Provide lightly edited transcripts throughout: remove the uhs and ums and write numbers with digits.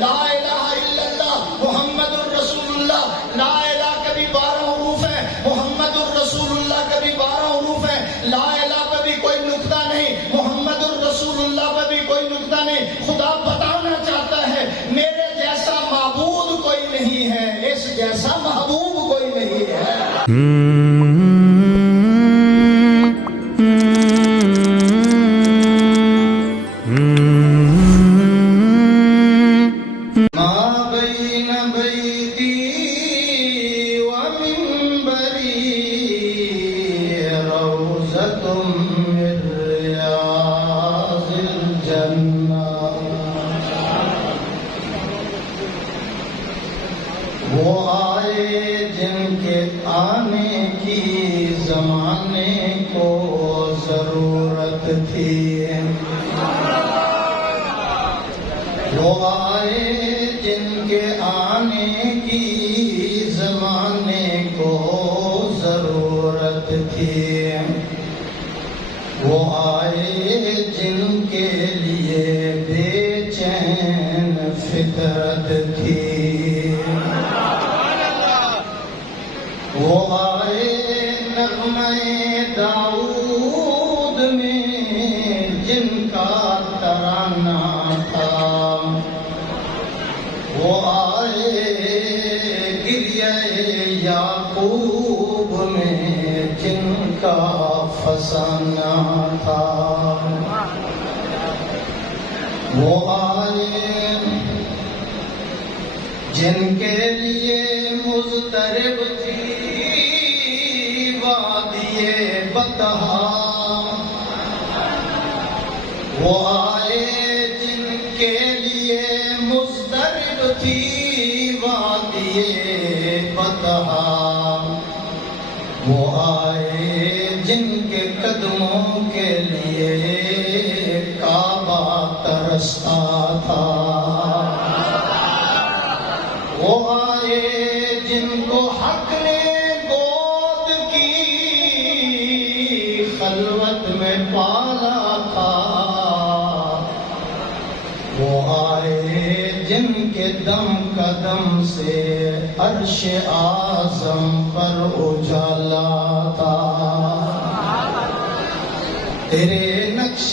لا الہ الا اللہ محمد الرسول اللہ. لا الہ کبھی 12 حروف ہیں، محمد الرسول اللہ کبھی 12 حروف ہیں. لا الہ پہ بھی کوئی نقطہ نہیں، محمد الرسول اللہ پہ بھی کوئی نقطہ نہیں. خدا بتانا چاہتا ہے میرے جیسا معبود کوئی نہیں ہے، اس جیسا محبوب کوئی نہیں ہے. وہ آئے جن کے آنے کی زمانے کو ضرورت تھی. وہ آئے جن کے آنے کی زمانے کو ضرورت تھی. وہ آئے جن کے لیے بے چین فطرت تھی. وہ آئے نغمے داؤد میں جن کا ترانہ تھا. وہ آئے گریہ یعقوب میں جن کا فسانہ تھا. وہ آئے جن کے لیے مضطرب تھی وادی بطحا. وہ آئے جن کے لیے مضطرب تھی وادی بطحا. وہ آئے جن کے قدموں کے لیے کعبہ ترستا تھا. وہ آئے جن کو حق نے گود کی خلوت میں پالا تھا. وہ آئے جن کے دم قدم سے عرش اعظم پر اجالا تھا. تیرے نقش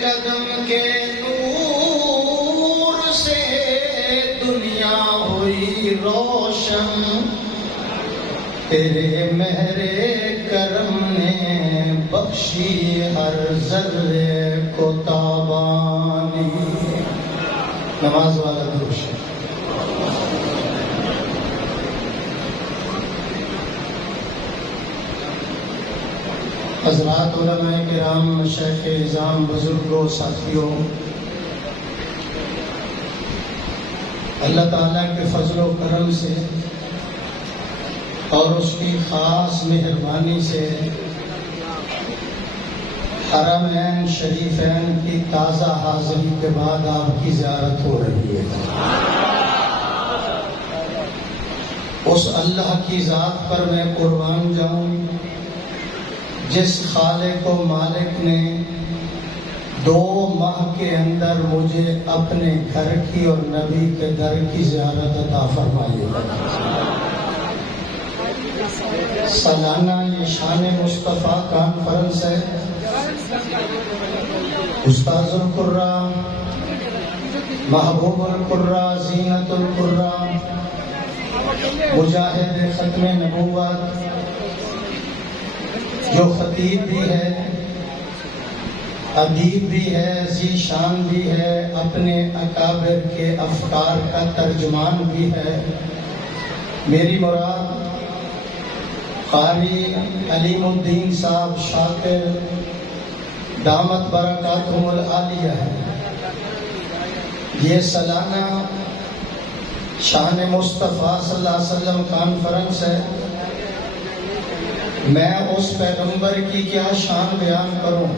قدم کے نور سے دنیا ہوئی روشن. تیرے مہر کرم نے بخشی ہر ذرے کو تابانی. نماز والا درود. حضرات علماء کرام، مشائخ اعظام، بزرگوں، ساتھیوں، اللہ تعالیٰ کے فضل و کرم سے اور اس کی خاص مہربانی سے حرمین شریفین کی تازہ حاضری کے بعد آپ کی زیارت ہو رہی ہے. اس اللہ کی ذات پر میں قربان جاؤں جس خالق و مالک نے 2 ماہ کے اندر مجھے اپنے گھر کی اور نبی کے در کی زیارت عطا فرمائی ہے. سالانہ یہ شان مصطفیٰ کانفرنس ہے. استاذ القراء، محبوب القراء، زینت القراء، مجاہد ختم نبوت، جو خطیب بھی ہے، ادیب بھی ہے، ذی شان بھی ہے، اپنے اکابر کے افکار کا ترجمان بھی ہے. میری مراد قاری علیم الدین صاحب شاکر دامت برکاتہم العالیہ ہے. یہ سالانہ شان مصطفیٰ صلی اللہ علیہ وسلم کانفرنس ہے. میں اس پیغمبر کی کیا شان بیان کروں.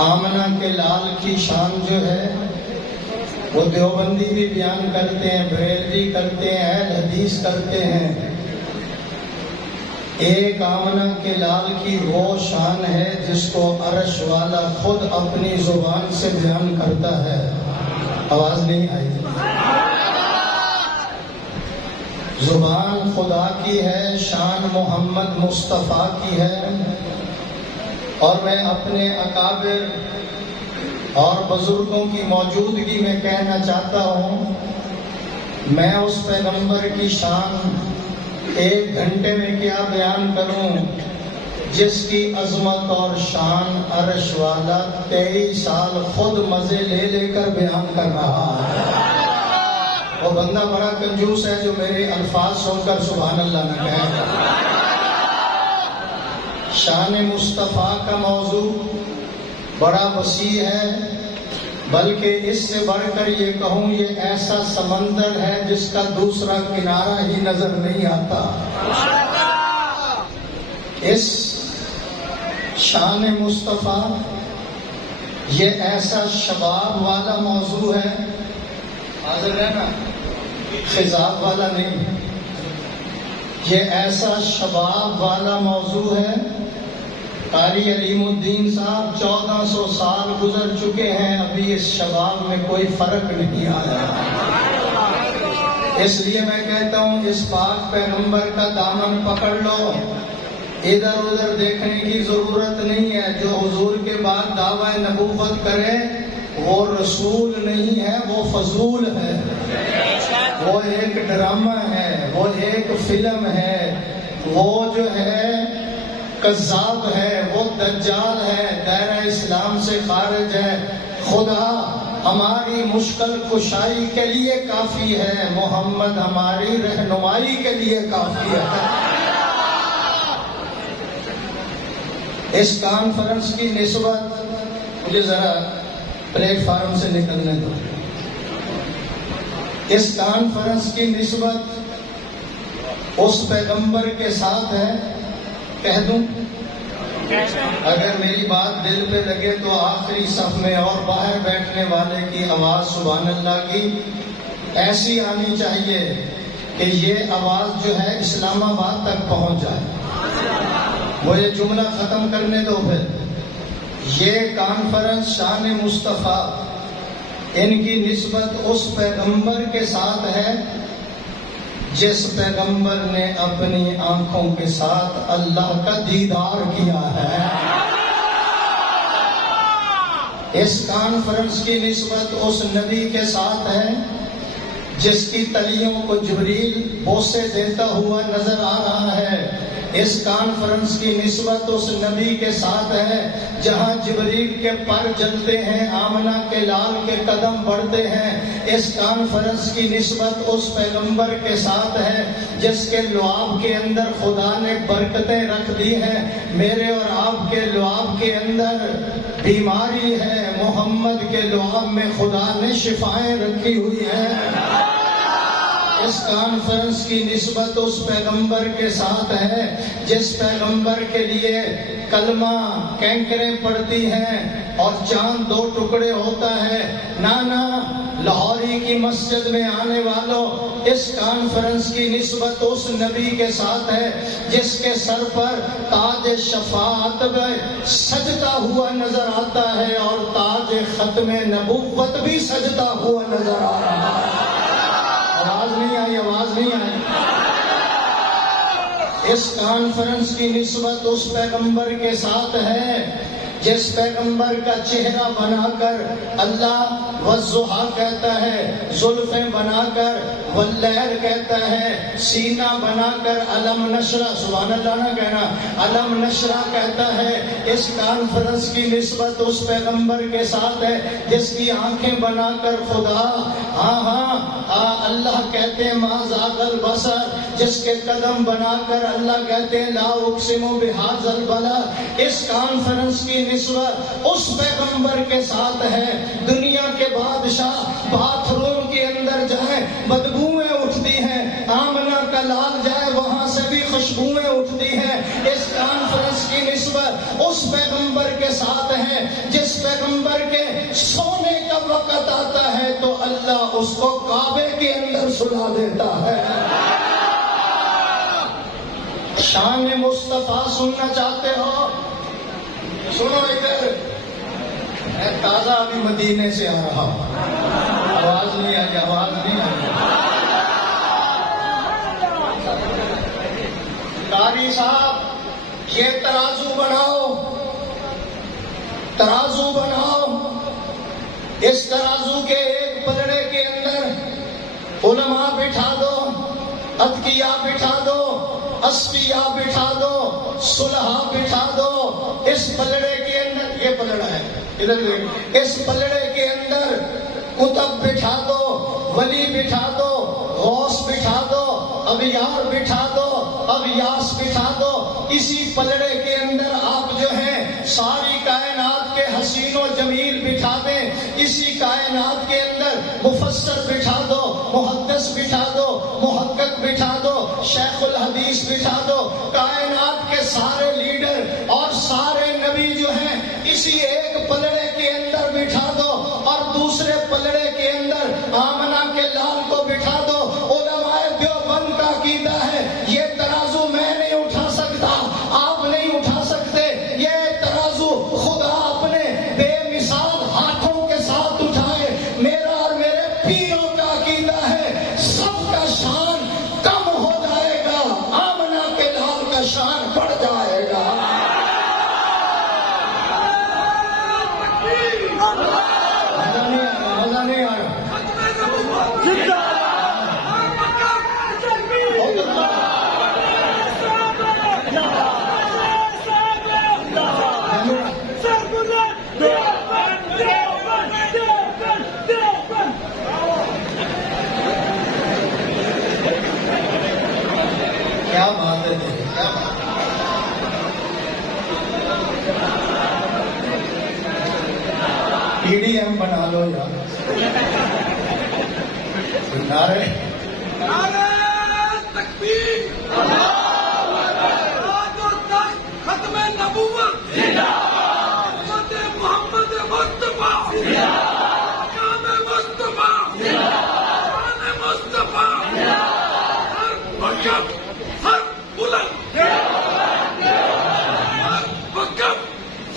آمنہ کے لال کی شان جو ہے وہ دیوبندی بھی بیان کرتے ہیں، بریلوی کرتے ہیں، اہل حدیث کرتے ہیں. ایک آمنہ کے لال کی وہ شان ہے جس کو عرش والا خود اپنی زبان سے بیان کرتا ہے. آواز نہیں آئی. زبان خدا کی ہے، شان محمد مصطفیٰ کی ہے، اور میں اپنے اکابر اور بزرگوں کی موجودگی میں کہنا چاہتا ہوں، میں اس پیغمبر کی شان 1 گھنٹے میں کیا بیان کروں جس کی عظمت اور شان عرش والا 23 سال خود مزے لے لے کر بیان کر رہا ہے۔ وہ بندہ بڑا کنجوس ہے جو میرے الفاظ سن کر سبحان اللہ نہ کہے۔ شان مصطفیٰ کا موضوع بڑا وسیع ہے، بلکہ اس سے بڑھ کر یہ کہوں یہ ایسا سمندر ہے جس کا دوسرا کنارہ ہی نظر نہیں آتا۔ اس شان مصطفیٰ یہ ایسا شباب والا موضوع ہے، حاضر ہے نا، خضاب والا نہیں، یہ ایسا شباب والا موضوع ہے۔ قاری علیم الدین صاحب 1400 سال گزر چکے ہیں، ابھی اس شباب میں کوئی فرق نہیں آیا۔ اس لیے میں کہتا ہوں اس پاک پیغمبر کا دامن پکڑ لو، ادھر ادھر دیکھنے کی ضرورت نہیں ہے۔ جو حضور کے بعد دعوی نبوت کرے وہ رسول نہیں ہے، وہ فضول ہے، وہ ایک ڈرامہ ہے، وہ ایک فلم ہے، وہ جو ہے کذاب ہے، وہ دجال ہے، دائرہ اسلام سے خارج ہے۔ خدا ہماری مشکل کشائی کے لیے کافی ہے، محمد ہماری رہنمائی کے لیے کافی ہے۔ اس کانفرنس کی نسبت، مجھے ذرا پلیٹ فارم سے نکلنے دو، اس کانفرنس کی نسبت اس پیغمبر کے ساتھ ہے۔ کہہ دوں اگر میری بات دل پہ لگے تو آخری صف میں اور باہر بیٹھنے والے کی آواز سبحان اللہ کی ایسی آنی چاہیے کہ یہ آواز جو ہے اسلام آباد تک پہنچ جائے۔ وہ یہ جملہ ختم کرنے دو پھر۔ یہ کانفرنس شان مصطفیٰ ان کی نسبت اس پیغمبر کے ساتھ ہے جس پیغمبر نے اپنی آنکھوں کے ساتھ اللہ کا دیدار کیا ہے۔ اس کانفرنس کی نسبت اس نبی کے ساتھ ہے جس کی تلیوں کو جبریل بوسے دیتا ہوا نظر آ رہا ہے۔ اس کانفرنس کی نسبت اس نبی کے ساتھ ہے جہاں جبریل کے پر جلتے ہیں، آمنہ کے لال کے قدم بڑھتے ہیں۔ اس کانفرنس کی نسبت اس پیغمبر کے ساتھ ہے جس کے لعاب کے اندر خدا نے برکتیں رکھ دی ہیں۔ میرے اور آپ کے لعاب کے اندر بیماری ہے، محمد کے لعاب میں خدا نے شفائیں رکھی ہوئی ہیں۔ اس کانفرنس کی نسبت اس پیغمبر کے ساتھ ہے جس پیغمبر کے لیے کلمہ کینکریں پڑتی ہیں اور چاند 2 ٹکڑے ہوتا ہے۔ نانا لاہوری کی مسجد میں آنے والوں، اس کانفرنس کی نسبت اس نبی کے ساتھ ہے جس کے سر پر تاج شفاعت سجتا ہوا نظر آتا ہے اور تاج ختم نبوت بھی سجتا ہوا نظر آ رہا ہے۔ آواز نہیں آئی، آواز نہیں آئی۔ اس کانفرنس کی نسبت اس پیغمبر کے ساتھ ہے جس پیغمبر کا چہرہ بنا کر اللہ والضحیٰ کہتا ہے، زلفیں بنا کر واللیل کہتا ہے، سینہ بنا کر علم نشرہ، سبحان اللہ نہ کہنا، علم نشرہ کہتا ہے۔ اس کانفرنس کی نسبت اس پیغمبر کے ساتھ ہے جس کی آنکھیں بنا کر خدا اللہ کہتے ہیں ما ذاق البصر، جس کے قدم بنا کر اللہ کہتے ہیں لا اقسم بہذا البلد۔ اس کانفرنس کی نسبت اس پیغمبر کے ساتھ ہے۔ دنیا کے بادشاہ باتھ روم کے اندر جائیں بدبوئیں اٹھتی ہیں، آمنہ کا لال جائے وہاں سے بھی خوشبوئیں اٹھتی ہیں۔ اس کانفرنس کی نسبت اس پیغمبر کے ساتھ ہے جس پیغمبر کے سونے کا وقت آتا ہے تو اللہ اس کو کعبے کے اندر سلا دیتا ہے۔ شان مصطفیٰ سننا چاہتے ہو؟ سنو ادھر، میں تازہ ابھی مدینے سے آ رہا ہوں۔ آواز نہیں آئی، آواز نہیں آئی۔ قاری صاحب یہ ترازو بناؤ، ترازو بناؤ، اس ترازو کے ایک پلڑے کے اندر علماء بٹھا دو، اتقیاء بٹھا دو، اصفیاء بٹھا دو، صلحاء بٹھا دو، اس پلڑے کے اندر، یہ پلڑا ہے ادھر دیکھ، اس پلڑے کے اندر کتب بٹھا دو، ولی بٹھا دو، غوث بٹھا دو، اغیار بٹھا دو، اغیاس بٹھا دو، اسی پلڑے کے اندر آپ جو ہیں ساری کائنات کے حسین و جمیل بٹھا دیں، اسی کائنات کے اندر مفسر بٹھا دو، محدث بٹھا دو، محقق بٹھا دو، شیخ الحدیث بٹھا دو، کائنات کے سارے لیڈر اور سارے نبی جو ہیں اسی ایک پلڑے کے اندر بٹھا دو، اور دوسرے پلڑے کے اندر آمنہ کے لال کو بٹھا دو۔ علماء دیوبند کا عقیدہ ہے یہ ترازو میں نہیں اٹھا سکتا، آپ نہیں اٹھا سکتے، یہ ترازو خدا اپنے بے مثال ہاتھوں کے ساتھ اٹھائے۔ میرا اور میرے پیروں کا عقیدہ ہے سب کا شان کم ہو جائے گا، آمنہ کے لال کا شان بڑھ جائے گا۔ مزہ نہیں آیا؟ کیا بات ہے، کیا بات ہے۔ پی ڈی ایم بنا لو یار، نعرے تکبیر، ختم نبوت، امت محمد مصطفیٰ، مقام مصطفیٰ، شان مصطفیٰ، ہر وقت ہر بلند، ہر وقت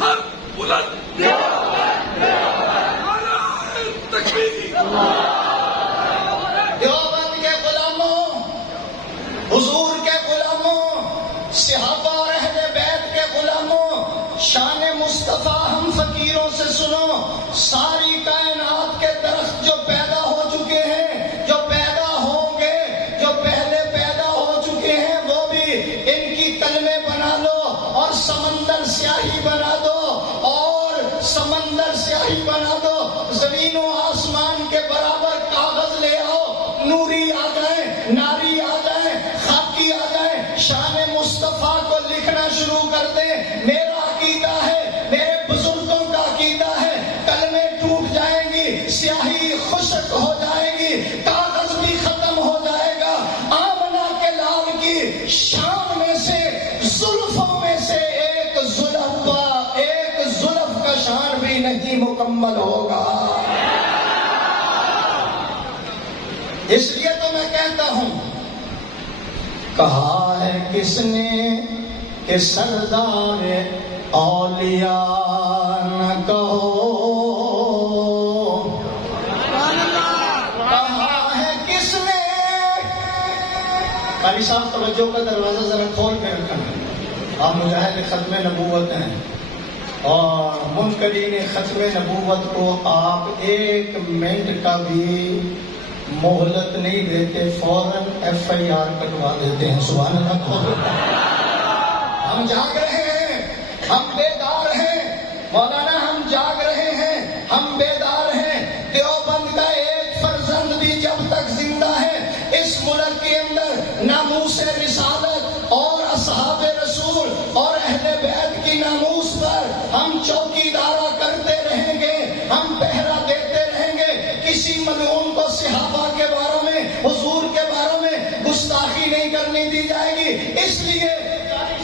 ہر بلند، نعرہ تکبیر۔ دیوبند کے غلاموں، حضور کے غلاموں، صحابہ اور اہل بیت کے غلاموں، شان مصطفیٰ ہم فقیروں سے سنو، ساری کائنات کے درخت جو پیدا ہو چکے ہیں، جو پیدا ہوں گے، جو پہلے پیدا ہو چکے ہیں، وہ بھی ان کی کلمے بنا لو اور سمندر سیاہی بنا دو، اور سمندر سیاہی بنا دو، زمین و آسمان کے برابر کاغذ لے آؤ، نوری آ جائیں، ناری آ جائیں، خاکی آ جائیں، شان مصطفیٰ کو لکھنا شروع کر دیں۔ میرا عقیدہ ہے، میرے بزرگوں کا عقیدہ ہے، کلمے ٹوٹ جائیں گی، سیاہی خشک ہو جائے گی، کاغذ بھی ختم ہو جائے گا، آمنہ کے لال کی شان میں سے، زلفوں میں سے ایک زلف کا شان بھی نہیں مکمل ہوگا۔ اس لیے تو میں کہتا ہوں، کہا ہے کس نے کہ سردار اولیاء نہ کہو، کہا ہے کس نے، قاری صاحب توجہ کا دروازہ ذرا کھول کے رکھنا، آپ مجاہد ختم نبوت ہیں اور منکرین ختم نبوت کو آپ ایک منٹ کا بھی مہلت نہیں دیتے، فوراً ایف آئی آر کٹوا دیتے ہیں۔ سبحان اللہ۔ ہم جاگ رہے ہیں، ہم بیدار ہیں مولانا، ہم جاگ رہے ہیں، ہم بیدار ہیں۔ دیوبند کا ایک فرزند بھی جب تک زندہ ہے اس ملک کے اندر ناموس رسالت اور اصحاب رسول اور اہل بیت کی ناموس پر ہم چوکی دارہ کرتے رہیں گے، ہم پہرا دیتے رہیں گے۔ کسی ملعون کو صحابہ کے بارے میں، حضور کے بارے میں گستاخی نہیں کرنے دی جائے گی۔ اس لیے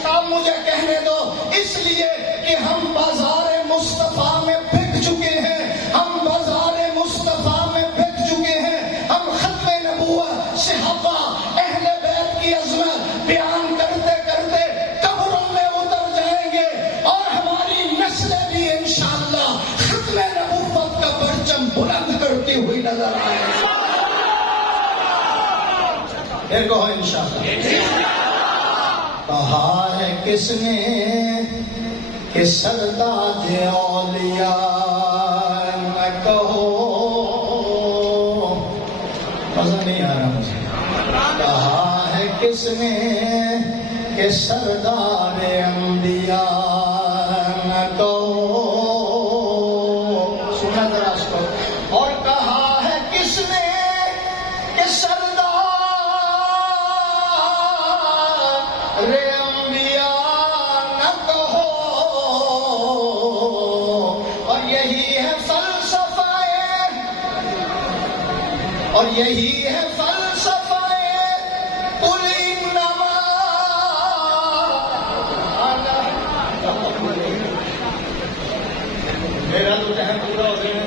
صاحب مجھے کہنے دو، اس لیے کہ ہم بازار مصطفیٰ میں بک چکے ہیں، ہم بازار مصطفیٰ میں بک چکے ہیں، ہم ختم نبوت، صحابہ، اہل بیت کی عظمت بیان کرتے کرتے قبروں میں اتر جائیں گے، اور ہماری نسلیں بھی انشاءاللہ ختم نبوت کا پرچم بلند کرتی ہوئی نظر آئے گی۔ پھر کہو انشاءاللہ۔ کہا ہے کس نے کہ سردار اولیاء نہ کہو، مزہ نہیں آ رہا مجھے. کہا ہے کس نے کہ سردار انبیاء نہ کہو، سنا ذرا اس کو. اور کہا ہے کس نے کہ سردار انبیاء نہ کہو. اور یہی ہے فلسفہ، اور یہی ہے فلسفہ قل انما میرا تو ٹائم پورا ہو گیا ہے.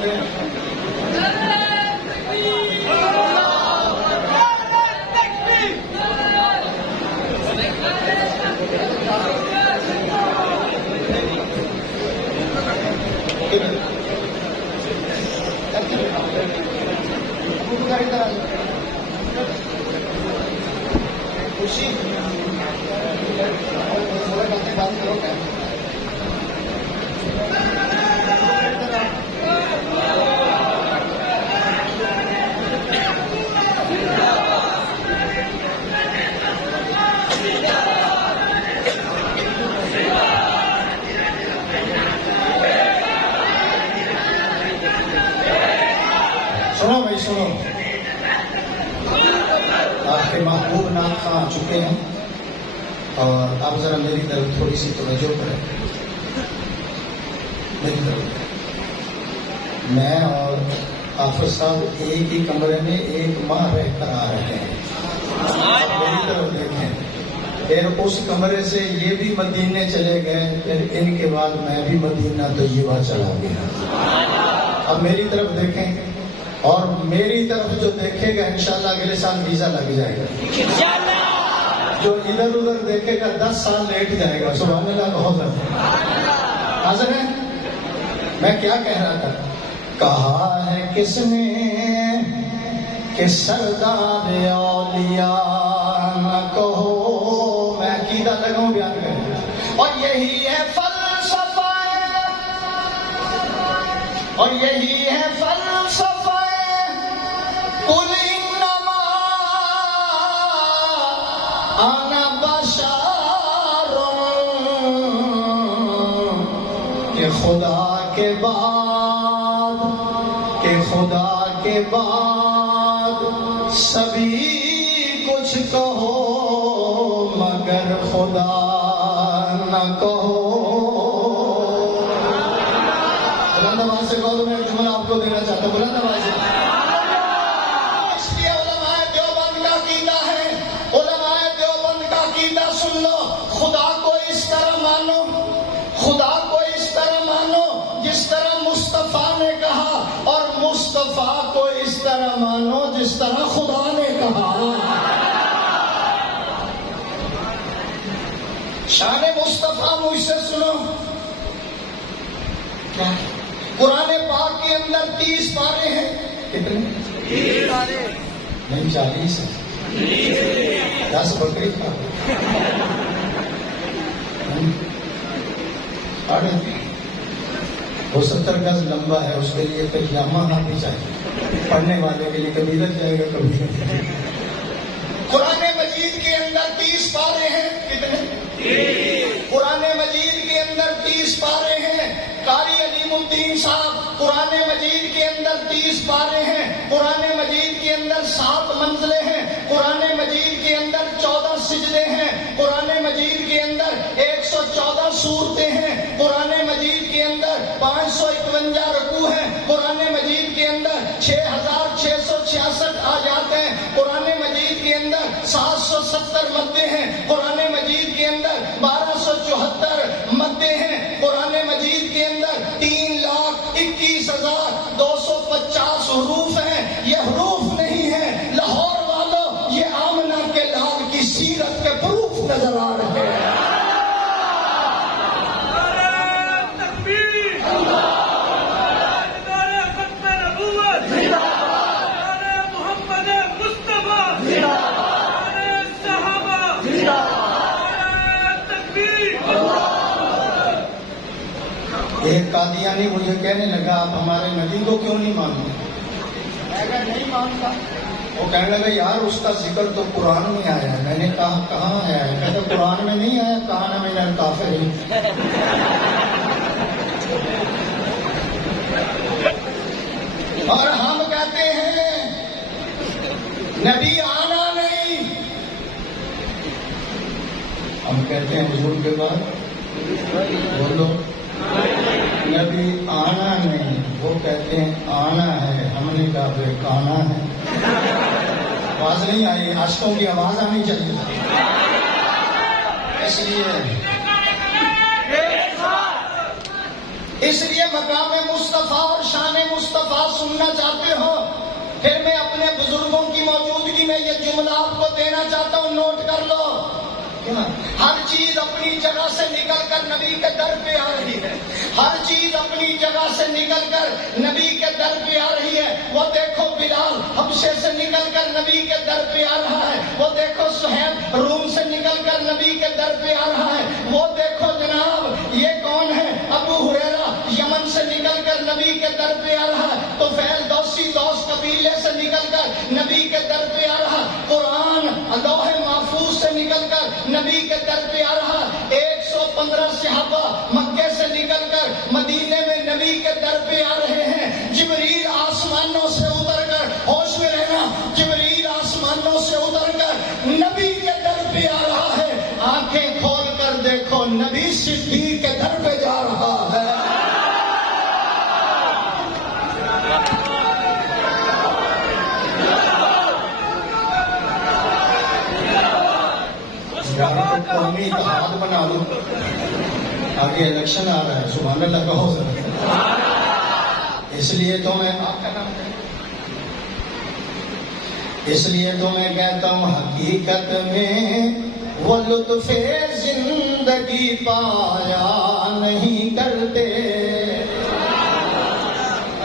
خوشی بات کرو کیا؟ سنو بھائی سنو، آپ کے محبوب نام خاں آ چکے ہیں اور آپ ذرا میری طرف تھوڑی سی توجہ کریں. میری طرف میں اور حافظ صاحب ایک ہی کمرے میں ایک ماہ رہ کر آ رہے ہیں. میری طرف دیکھیں. پھر اس کمرے سے یہ بھی مدینے چلے گئے، پھر ان کے بعد میں بھی مدینہ طیبہ چلا گیا. اب میری طرف دیکھیں، اور میری طرف جو دیکھے گا انشاءاللہ اگلے سال ویزا لگ جائے گا. جو ادھر ادھر دیکھے گا 10 سال لیٹ جائے گا. سبحان اللہ. بہت زیادہ حاضر ہے. میں کیا کہہ رہا تھا؟ کہا ہے کس نے کہ سردار اولیاء نہ کہو. میں عقیدہ لگاؤں بیان کریں. اور یہی ہے فلسفہ، اور یہی ہے فلسفہ قل انما انا بشر، کہ خدا کے بعد، کہ خدا کے بعد سبھی کچھ کہو مگر خدا نہ کہو. بلند آواز سے کہو. میں ایک جملہ آپ کو دینا چاہتا ہوں، بلند آواز سے. اس لیے علماء دیوبند کا عقیدہ ہے، علماء دیوبند کا عقیدہ سن لو. خدا کو اس طرح مانو، خدا کو اس طرح مانو جس طرح مصطفیٰ نے کہا، اور مصطفیٰ کو اس طرح مانو جس طرح خدا نے کہا. شان مصطفیٰ مجھ سے سنو. قرآن پاک کے اندر 30 پارے ہیں. کتنے؟ 30 پارے نہیں، 40 ہیں. 10 بکری کا وہ 70 گز لمبا ہے. اس کے لیے پھر یامہا بھی چاہیے. پڑھنے والے کے لیے کبھی ادھر جائے گا کبھی ادھر جائے گا. قرآن مجید کے اندر 30 پارے ہیں. کتنے؟ قرآن مجید کے اندر 30 پارے ہیں. قاری علیم الدین صاحب، قرآن مجید کے اندر 30 پارے ہیں. قرآن مجید کے اندر 7 منزلیں ہیں. قرآن مجید کے اندر 14 سجدے ہیں. قرآن مجید کے اندر 114 سورتیں ہیں. قرآن مجید کے اندر 551 رکوع ہیں. قرآن مجید کے اندر 6666 آیات ہیں. قرآن مجید کے اندر 770 مدیں ہیں. قرآن مجید کے اندر 1274 مدیں ہیں. قرآن مجید کے اندر 3,21,250 حروف ہیں. یہ حروف نہیں ہیں لاہور والوں، یہ آمنہ کے لال کی سیرت کے پروف نظر آ رہے ہیں. محمد مصطفیٰ ایک قادیانی مجھے کہنے لگا آپ ہمارے نبی کو کیوں نہیں مانتے؟ میں کہا نہیں مانتا. وہ کہنے لگا یار اس کا ذکر تو قرآن میں آیا ہے. میں نے کہا کہاں آیا ہے؟ کہتے قرآن میں نہیں آیا. کہاں نہ میرا کافر. اور ہم کہتے ہیں نبی آنا نہیں. ہم کہتے ہیں حضور کے بعد بولو نبی آنا نہیں. وہ کہتے ہیں آنا ہے. ہم نے کہا پھر کانا ہے. آواز نہیں آئی. عاشقوں کی آواز آنی چاہیے. اس لیے مقام مصطفیٰ اور شان مصطفیٰ سننا چاہتے ہو پھر میں اپنے بزرگوں کی موجودگی میں یہ جملہ آپ کو دینا چاہتا ہوں. نوٹ کر لو. ہر چیز اپنی جگہ سے نکل کر نبی کے در پہ آ رہی ہے. ہر چیز اپنی جگہ سے نکل کر نبی کے در پہ آ رہی ہے. وہ دیکھو بلال حبشے سے نکل کر نبی کے در پہ آ رہا ہے. وہ دیکھو صہیب روم سے نکل کر نبی کے در پہ آ رہا ہے. وہ دیکھو جناب یہ کون ہے؟ ابو ہریرہ یمن سے نکل کر نبی کے در پہ آ رہا ہے. تو فیل دوسی دوس قبیلے سے نکل کر نبی کے در پہ آ رہا. قرآن لوح محفوظ سے نکل کر نبی کے در پہ آ رہا. 115 صحابہ مکے سے نکل کر مدینے میں نبی کے در پہ آ رہے ہیں. جبریل آسمانوں سے اتر کر ہوش میں رہنا جبریل آسمانوں سے اتر کر نبی کے در پہ آ رہا ہے. آنکھیں کھول کر دیکھو نبی صدیق کے در پہ جا رہا ہے. قومی اتحاد بنا لو. آگے الیکشن آ رہا ہے. سبحان اللہ کہو ذرا. اس لیے تو میں آپ کا نام اس لیے تو میں کہتا ہوں حقیقت میں وہ لطف زندگی پایا نہیں کرتے.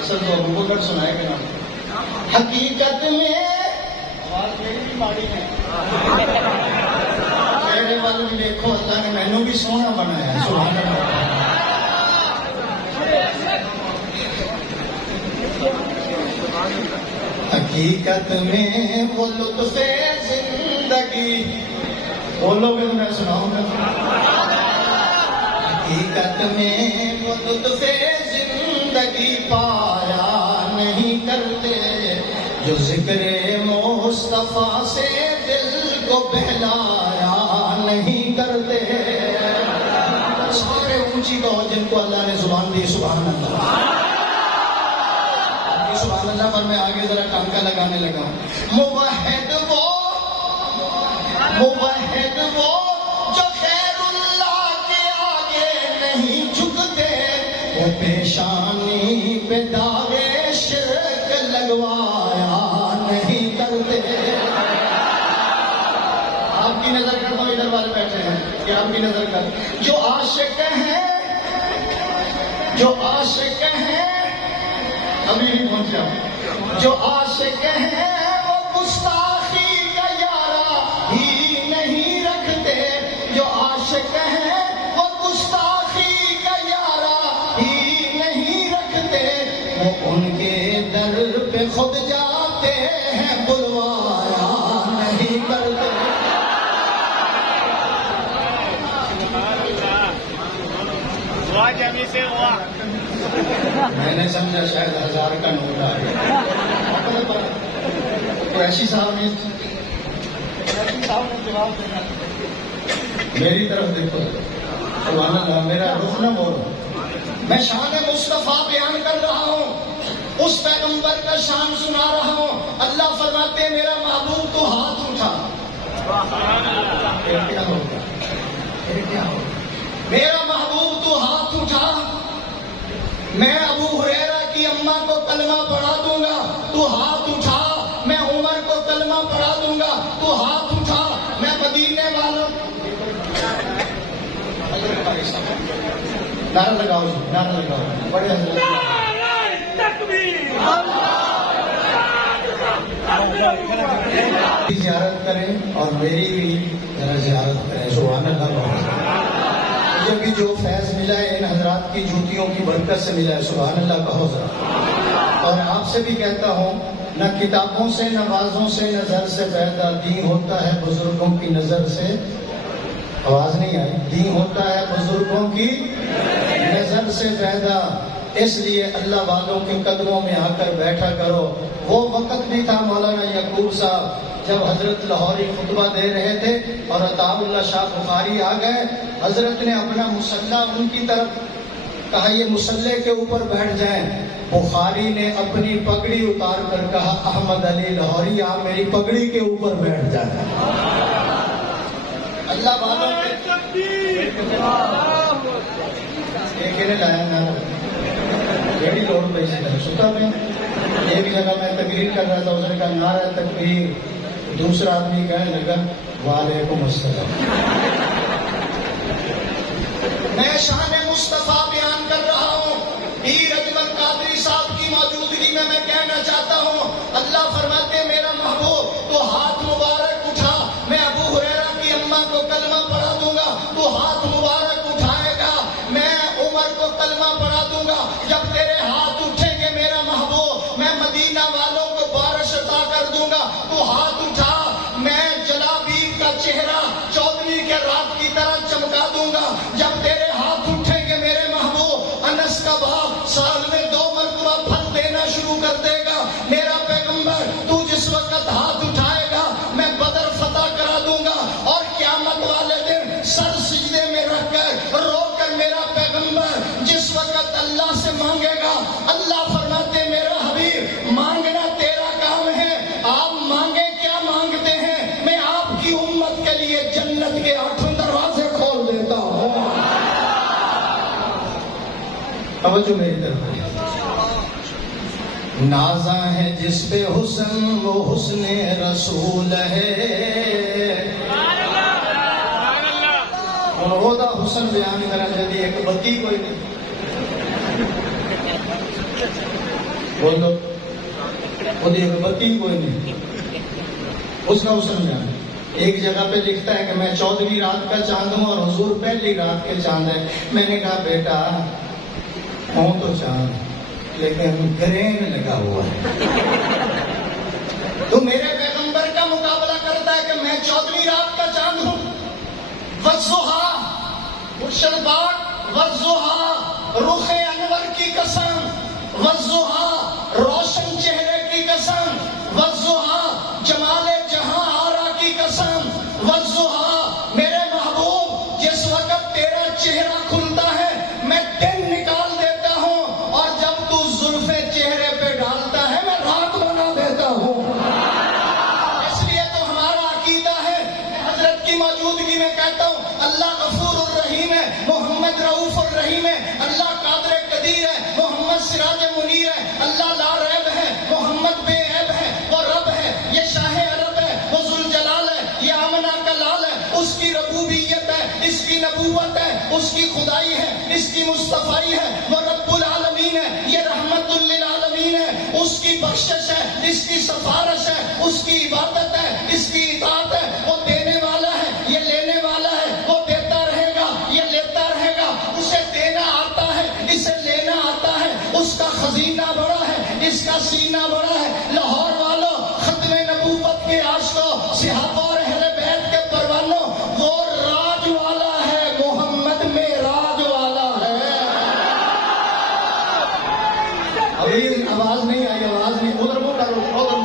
اصل تو ابو بکر سنائے گا نا. حقیقت میں آواز میری بھی ماڑی ہے. میرے والوں بھی دیکھو اللہ نے مینو بھی سونا بنایا. سبحان اللہ. حقیقت میں وہ لطف زندگی بولو گے میں سناؤں گا. حقیقت میں وہ لطف زندگی پایا نہیں کرتے جو ذکر مصطفیٰ سے دل کو بہلایا نہیں کرتے. سارے اونچی کہو جن کو اللہ نے زبان دی. سبحان اللہ. سبحان اللہ پر میں آگے ذرا ٹانکا لگانے لگا. موحد وہ جو خیر اللہ کے آگے نہیں جھکتے وہ پیشانی پہ داغے شرک لگوایا نہیں کرتے. آپ کی نظر کر دو ادھر والے بیٹھے ہیں کہ آپ کی نظر کر. جو عاشق ہیں ابھی نہیں پہنچا. جو عاشق ہیں وہ گستاخی کا یارا ہی نہیں رکھتے. جو عاشق ہیں وہ گستاخی کا یارا ہی نہیں رکھتے. وہ ان کے در پہ خود جاتے ہیں بلوایا نہیں کرتے. جمی سے ہوا. میں نے سمجھا شاید 1000 کا نوٹ آ گیا. قریشی صاحب نے جواب دینا. میری طرف دیکھو. سبحان اللہ. میرا رخ نہ بولو. میں شان مصطفیٰ بیان کر رہا ہوں. اس پیغمبر کا شان سنا رہا ہوں. اللہ فرماتے ہیں میرا محبوب تو ہاتھ اٹھا. کیا ہوگا میرا محبوب تو ہاتھ اٹھا. میں ابو ہریرہ کی اماں کو کلمہ پڑھا دوں گا تو ہاتھ اٹھا. میں عمر کو کلمہ پڑھا دوں گا تو ہاتھ اٹھا. میں مدینے والوں نعرہ لگاؤ جی. نعرہ لگاؤ. بڑے زیارت کریں اور میری بھی ذرا زیارت کریں. سبحان اللہ. مجھے بھی جو فیض ملا ہے ان حضرات کی جوتیوں کی برکت سے ملا ہے، سبحان اللہ کہو ذرا۔ اور آپ سے بھی کہتا ہوں، نہ کتابوں سے، نہ وعظوں سے، نہ زر سے پیدا، دین ہوتا ہے بزرگوں کی نظر سے۔ آواز نہیں آئی؟ دین ہوتا ہے بزرگوں کی نظر سے پیدا، اس لیے اللہ والوں کے قدموں میں آ کر بیٹھا کرو۔ وہ وقت بھی تھا مولانا یعقوب صاحب جب حضرت لاہوری خطبہ دے رہے تھے اور عطا اللہ شاہ بخاری آ گئے، حضرت نے اپنا مسلح ان کی طرف کہا یہ مسلح کے اوپر بیٹھ جائیں۔ بخاری نے اپنی پگڑی اتار کر کہا احمد علی لاہوری آپ میری پگڑی کے اوپر بیٹھ جائیں۔ اللہ والوں کے لایا لوڑ پیسے ستا میں ایک جگہ میں تقریر کر رہا تھا، اس نے کہا نعرہ تکبیر، دوسرا آدمی کہنے لگا وعلیکم السلام۔ میں شان مصطفیٰ بیان کر رہا ہوں، پیر اجمل قادری صاحب کی موجودگی میں کہنا چاہتا ہوں، اللہ فرماتے میرا محبوب تو ہاتھ مبارک اٹھا، میں ابو ہریرہ کی اماں کو کلمہ پڑھا دوں گا، تو ہاتھ مبارک اٹھائے گا، میں عمر کو کلمہ پڑھا دوں گا۔ جب تیرے ہاتھ اٹھیں گے میرا محبوب، میں مدینہ والوں کو بارش عطا کر دوں گا، تو ہاتھ اٹھا، میں جلابیب کا چہرہ چودھری کے رات کی طرح چمکا دوں گا۔ جب تیرے ہاتھ اٹھیں گے میرے محبوب، انس کا باپ سال میں 2 مرتبہ پھل دینا شروع کر دے گا۔ میرا پیغمبر تو جس وقت ہاتھ اٹھائے گا میں بدر فتح کرا دوں گا، اور قیامت والے دن سر سجدے میں رکھ کر رو کر میرا پیغمبر جس وقت اللہ سے مانگے گا، اللہ فرماتے میرا حبیب مانگنا تیرا کام ہے، آپ مانگے کیا مانگتے ہیں، میں آپ کی امت کے لیے جنت کے 8 دروازے کھول دیتا ہوں۔ توجہ میری طرف، نازاں ہے جس پہ حسن وہ حسن رسول ہے، اور وہ دا حسن بیان کرا جدی ایک بتی کوئی نہیں، بولو وہ ایک بتی کوئی نہیں، اس کا حسن بیان۔ ایک جگہ پہ لکھتا ہے کہ میں 14ویں رات کا چاند ہوں اور حضور پہلی رات کے چاند ہے۔ میں نے کہا بیٹا ہوں تو چاند لیکن گرین لگا ہوا ہے، تو میرے پیغمبر کا مقابلہ کرتا ہے کہ میں 14ویں رات کا چاند ہوں۔ والضحیٰ، مرشد پاک والضحیٰ، رخ انور کی قسم، والضحیٰ روشن چہرے کی قسم، والضحیٰ جمال جہاں آرا کی قسم، والضحیٰ میرے محبوب جس وقت تیرا چہرہ کھلتا ہے میں دن نکال دیتا ہوں، اور جب تو زلفیں چہرے پہ ڈالتا ہے میں رات بنا دیتا ہوں۔ اس لیے تو ہمارا عقیدہ ہے، حضرت کی موجودگی میں کہتا ہوں اللہ غفور الرحیم ہے، محمد رؤوف الرحیم ہے، اللہ قادر قدیر ہے، محمد سراج منیر ہے، اللہ لا ریب ہے، محمد بے عیب ہے، وہ رب ہے، یہ شاہ عرب ہے، وہ ذوالجلال ہے، یہ آمنہ کا لال ہے، اس کی ربوبیت ہے، اس کی نبوت ہے، اس کی خدائی ہے، اس کی مصطفائی ہے، وہ رب العالمین ہے، یہ رحمت للعالمین ہے، اس کی بخشش ہے، اس کی سفارش ہے، اس کی عبادت ہے، اس کی اطاعت ہے، وہ دینے والا ہے، یہ لینے والا ہے، وہ دیتا رہے گا، یہ لیتا رہے گا، اسے دینا آتا ہے، اسے لینا آتا ہے، اس کا خزینہ بڑا ہے، اس کا سینہ بڑا ہے۔ لاہور والوں، ختم نبوت کے عاشقوں، صحابہ اور اہل بیت کے پروانوں، وہ راج والا ہے، محمد میں راج والا ہے۔ ابھی آواز نہیں آئی، آواز نہیں، ادھر وہ کرو، ادھر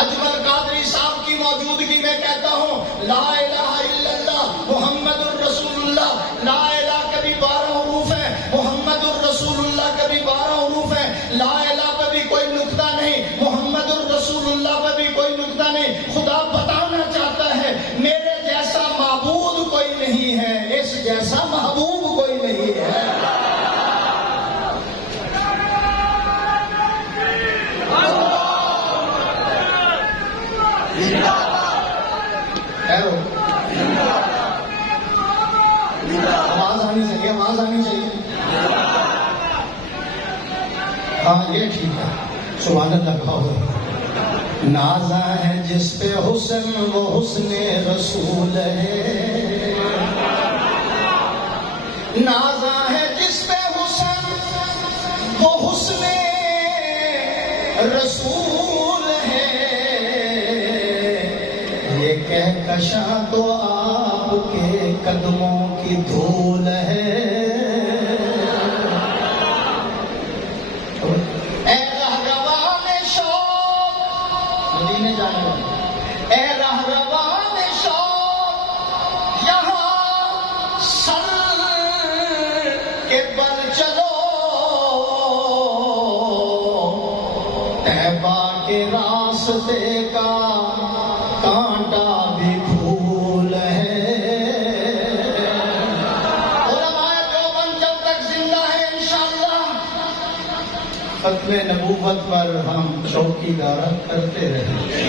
اجمل قادری صاحب کی موجودگی میں کہتا ہوں لا الہ الا اللہ محمد الرسول اللہ، لا الہ کبھی 12 حروف ہیں، محمد الرسول اللہ کبھی 12 حروف ہیں، لا الہ پہ بھی کوئی نقطہ نہیں، محمد الرسول اللہ پہ بھی کوئی نقطہ نہیں۔ خدا بتانا چاہتا ہے میرے جیسا معبود کوئی نہیں ہے، اس جیسا محبوب کوئی نہیں ہے۔ آواز آنی چاہیے، آواز آنی چاہیے۔ ہاں یہ ٹھیک ہے، سبحان اللہ کہو۔ نازا ہے جس پہ حسن وہ حسن رسول ہے، نازا ہے جس پہ حسن وہ حسن رسول ہے، یہ کہکشاں تو آپ کے قدموں کی دھول ہے۔ اے رہروان شوق، مدینے جانے والے، اے رہروان شوق، یہاں سر کے بل چلو، طیبہ کے راستے کا کانٹا بھی پھول ہے۔ علماء دیوبند جب تک زندہ ہے انشاءاللہ ختم نبوت پر ہم چوکی دارت کرتے رہیں۔